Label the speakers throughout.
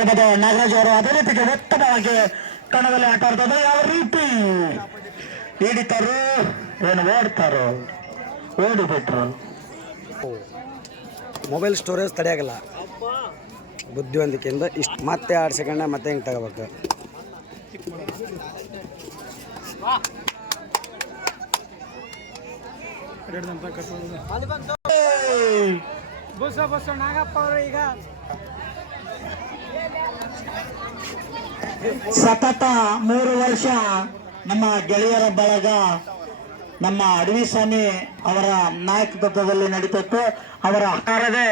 Speaker 1: ಎಂಬುದು ನಾಗರಾಜ್ ಅವರು ಅದೇ ರೀತಿಗೆ ಉತ್ತಮವಾಗಿ ಕಣದಲ್ಲಿ ಆಟ ಆಡ್ತಾರೆ ಯಾವ ರೀತಿ? ಹಿಡಿತಾರೋ ಏನು ಓಡ್ತಾರೋ ಓಡಿಬಿಟ್ರು.
Speaker 2: ಮೊಬೈಲ್ ಸ್ಟೋರೇಜ್ ತಡೆಯಾಗಲ್ಲ ಬುದ್ಧಿವಂತಿಕೆಯಿಂದ ಇಷ್ಟು ಮತ್ತೆ ಆರು ಸೆಕೆಂಡ ಮತ್ತೆ ಹಿಂಗೆ ತಗೋಬೇಕು?
Speaker 3: ಬಸ್ಸ ಬಸ್ಸ ನಾಗಪ್ಪ ಅವರು ಈಗ.
Speaker 1: ಸತತ ಮೂರು ವರ್ಷ ನಮ್ಮ ಗೆಳೆಯರ ಬಳಗ, ನಮ್ಮ ಅಡವಿ ಸ್ವಾಮಿ ಅವರ ನಾಯಕತ್ವದಲ್ಲಿ ನಡೀತಿತ್ತು. ಅವರ ಆಕಾರದೇ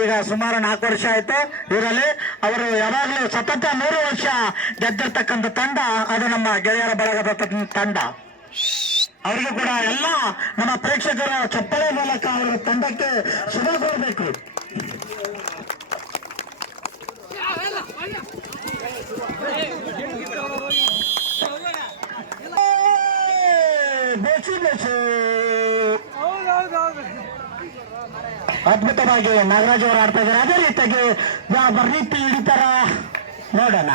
Speaker 1: ಈಗ ಸುಮಾರು ನಾಲ್ಕು ವರ್ಷ ಆಯ್ತು ಇದರಲ್ಲಿ ಅವರು ಯಾವಾಗಲೂ ಸತತ ಮೂರು ವರ್ಷ ಗೆದ್ದಿರ್ತಕ್ಕಂಥ ತಂಡ, ಅದು ನಮ್ಮ ಗೆಳೆಯರ ಬಳಗದ ತಂಡ. ಅವರಿಗೆ ಕೂಡ ಎಲ್ಲ ನಮ್ಮ ಪ್ರೇಕ್ಷಕರ ಚಪ್ಪಳೆ ಮೂಲಕ ಅವರ ತಂಡಕ್ಕೆ ಶುಭ ಕೋರಬೇಕು. ಅದ್ಭುತವಾಗಿ ನಾಗರಾಜ್ ಅವರು ಆಡ್ತಾ ಇದ್ದಾರೆ. ಅದೇ ರೀತಿಯಾಗಿ ಯಾವ ರೀತಿ ಹಿಡಿತಾರ ನೋಡೋಣ.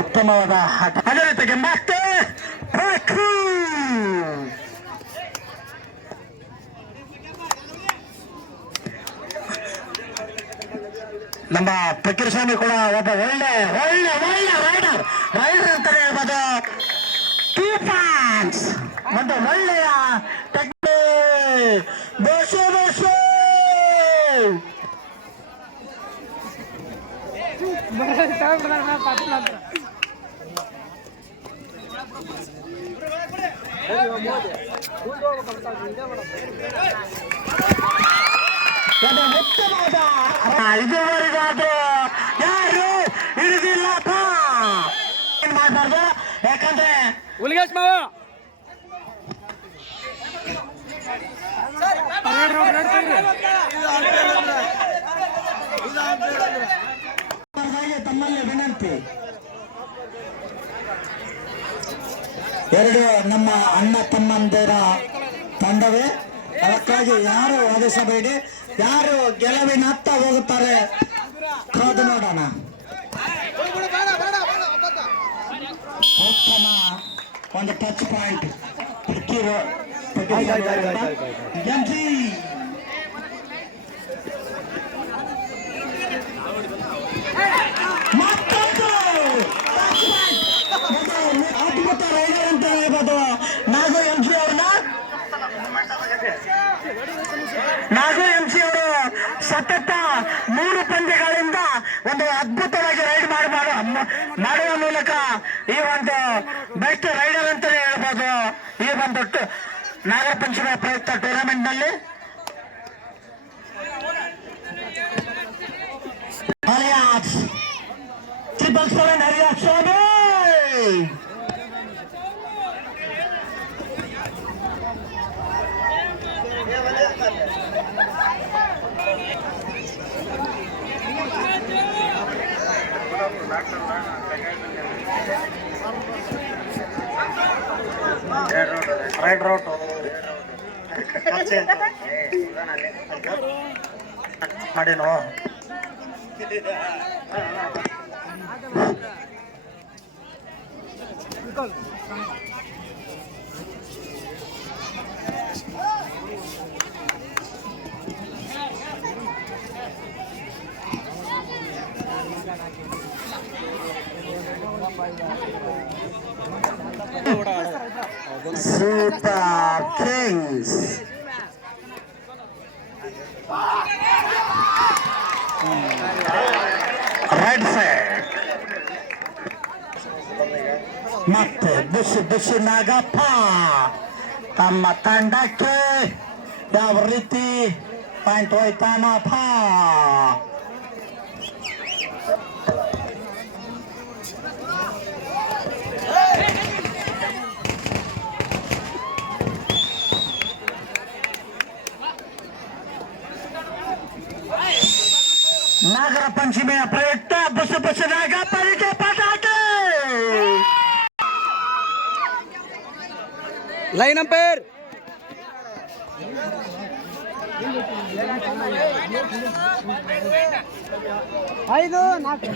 Speaker 1: ಉತ್ತಮವಾದ ಆಟ. ಅದೇ ರೀತಿಯಾಗಿ ಮತ್ತೆ ನಮ್ಮ ಫಕೀರ್ ಸ್ವಾಮಿ ಕೂಡ ಒಬ್ಬ ಒಳ್ಳೆ ಒಳ್ಳೆ ಒಳ್ಳೆ ರೈಡರ್ ರೈಡರ್ ಅಂತಾನೆ ಹೇಳ್ಬೋದು ಟೂ ಪಾಯಿಂಟ್ಸ್ ಒಂದು ಒಳ್ಳೆಯ ಟೆಕ್ನಿ ಬೋಸು ಬೋಸು
Speaker 3: ತಗೊಂಡ್ಬಿಡ್ತಾರೆ
Speaker 1: ಇದುವರೆಗಾದ್ರೂ ಯಾರು ಹಿಡಿದಿಲ್ಲಪ್ಪ ಏನ್ ಮಾಡ್ಬಾರ್ದು ಯಾಕಂದ್ರೆ
Speaker 3: ಉಲ್ಗೇಶ್ ಮಾವ!
Speaker 1: ತಮ್ಮಲ್ಲಿ ವಿನಂತಿ. ಎರಡು ನಮ್ಮ ಅಣ್ಣ ತಮ್ಮಂದಿರ ತಂಡವೇ. ಅದಕ್ಕಾಗಿ ಯಾರು ವಾದಿಸಬೇಡಿ. ಯಾರು ಗೆಲುವಿನತ್ತ ಹೋಗುತ್ತಾರೆ ಕಾದು ನೋಡೋಣ ಉತ್ತಮ ಒಂದು ಟಚ್ ಪಾಯಿಂಟ್ ಪಿಕ್ಕಿರೋ
Speaker 2: ಆಯ್ತು, ಆಯ್ತು, ಆಯ್ತು, ಆಯ್ತು, ಆಯ್ತು.
Speaker 1: ಎಂಜಿ ಸತತ ಮೂರು ಪಂದ್ಯಗಳಿಂದ ಒಂದು ಅದ್ಭುತವಾಗಿ ರೈಡ್ ಮಾಡಿ ಮಾಡು- ಮಾಡುವ ಮೂಲಕ ಈ ಒಂದು ಬೆಸ್ಟ್ ರೈಡರ್ ಅಂತಾನೆ ಹೇಳ್ಬೋದು. ಈ ಒಂದು ನಾಗರ ಪ್ರಯುಕ್ತ ಟೂರ್ನಮೆಂಟ್ನಲ್ಲಿ ಅಲಿಯಾಸ್ ಟ್ರಿಪಲ್ ಸೆವೆನ್ ಹರಿಯಾಸ್ ಮಾಡೇನು ಸೂಪರ್ ಕಿಂಗ್ಸ್ ಮತ್ತೆ ಬಿಸಿ ಬಿಸಿ ನಾಗಪ್ಪ ತಮ್ಮ ತಂಡಕ್ಕೆ ಯಾವ ರೀತಿ ಪಾಯಿಂಟ್ ಹೋಯ್ತಾನಪ್ಪ ನಾಗರ ಪಂಚಮಿಯ ಪ್ರಯುಕ್ತ ಬಸು ಬಸು ನಾಗಪ್ಪನಿಗೆ ಪಟಾಕಿ లైన్ అంపైర్
Speaker 2: ఐదు
Speaker 4: నాకు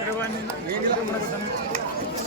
Speaker 4: ఇరవై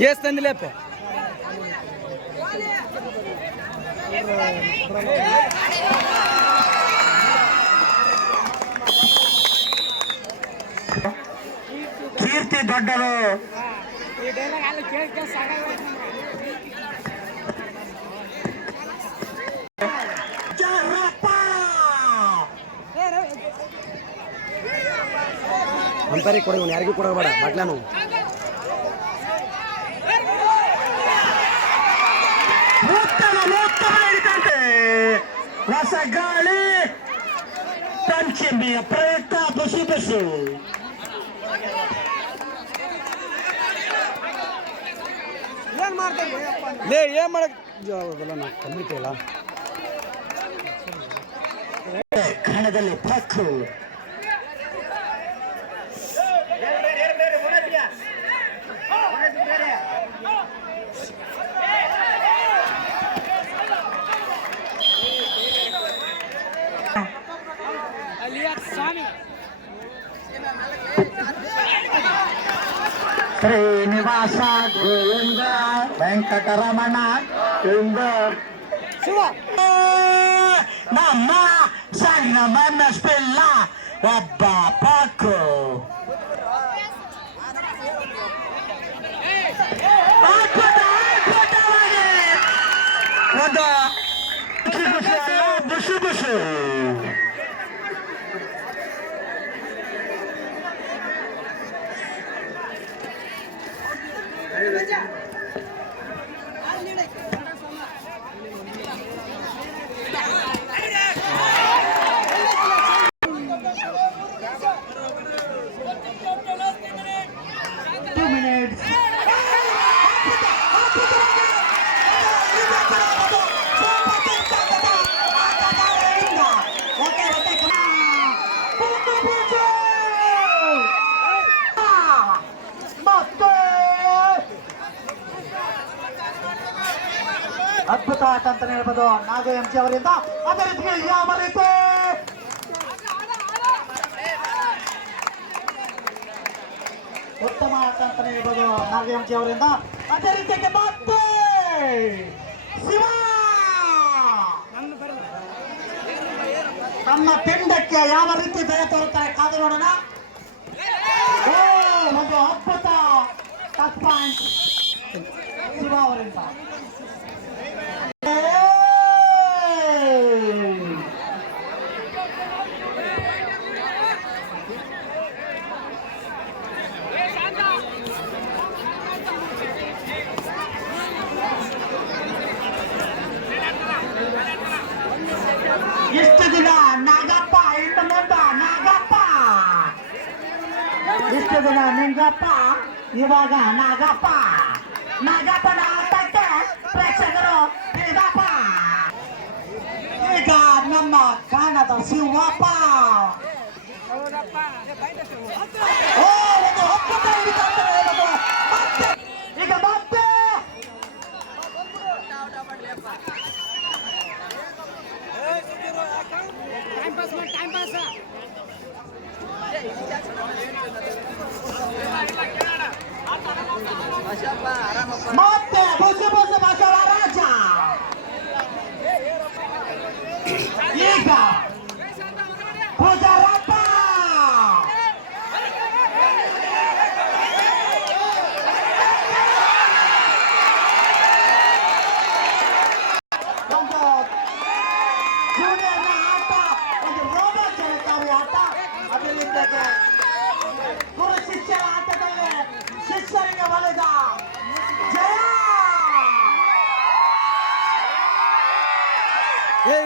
Speaker 1: చేస్తుంది లేప. కీర్తి
Speaker 4: దొడ్డలు.
Speaker 2: ಅಂಪೈರಿಗೆ ಕೊಡಿ ಇವ್ನು ಯಾರಿಗೂ ಕೊಡಬೇಡ ಬಾಟ್ಲಾನು
Speaker 4: ಉತ್ತಮ ಉತ್ತಮ ಹಿಡಿತಂತೆ ಹೊಸ ಗಾಳಿ ಪಂಚಮಿಯ ಪ್ರಯುಕ್ತ ಬಸು ಬಸು
Speaker 1: ಏನು ಮಾಡ್ತೇವೆ ಅಪ್ಪ
Speaker 2: ಲೇ ಏನ್ ಮಾಡಕ್ ಅದೆಲ್ಲ ನಾ ಕಂಪ್ಲೀಟ್ ಇಲ್ಲ
Speaker 4: ಕಣದಲ್ಲಿ ಪಕ್ಕು ಶ್ರೀನಿವಾಸ ಗೋವಿಂದ ವೆಂಕಟರಮಣ ಇಂದ
Speaker 1: ಶಿವ
Speaker 4: ನಮ್ಮ ಸಣ್ಣ ಮನಸ್ಪಿಲ್ಲ ಒಬ್ಬ ಪಕ್ಕು ಅದ್ಭುತ, ಅದ್ಭುತವಾಗಿ ಒಂದು ಬುಸು ಬುಸು ಅದ್ಭುತ ಆಟ ಅಂತಾನೆ ಹೇಳ್ಬೋದು. ನಾಗ ಎಂ ಜಿ ಅವರಿಂದ ಅದೇ ರೀತಿಗೆ ಯಾವ ರೀತಿ ಉತ್ತಮ ಆಟ ಅಂತಾನೆ ಹೇಳ್ಬೋದು ನಾಗೇಂಜಿ ಅವರಿಂದ. ಅದೇ ರೀತಿಯಾಗಿ ಮತ್ತೆ ಶಿವ. ತಮ್ಮ ಪಿಂಡಕ್ಕೆ ಯಾವ ರೀತಿ ಬೆಲೆ ತೋರುತ್ತಾರೆ ಕಾದು ನೋಡೋಣ. ಒಂದು ಅದ್ಭುತ ಟಚ್ ಪಾಯಿಂಟ್ ಶಿವ ಅವರಿಂದ. ಇಷ್ಟು ದಿನ ನಿಂಗಪ್ಪ ಇವಾಗ ನಾಗಪ್ಪ. ನಾಗಪ್ಪನ ಆಟಕ್ಕೆ ಪ್ರೇಕ್ಷಕರು ಈಗ ನಮ್ಮ ಕಾಣದ ಶಿವಪ್ಪ. ಈಗ ಮತ್ತೆ.
Speaker 1: ಟೈಮ್ ಪಾಸ್ ಮಾಡಿ ಟೈಮ್ ಪಾಸ್
Speaker 4: ಮತ್ತೆ ಬುಸು ಬುಸು ಬಸವ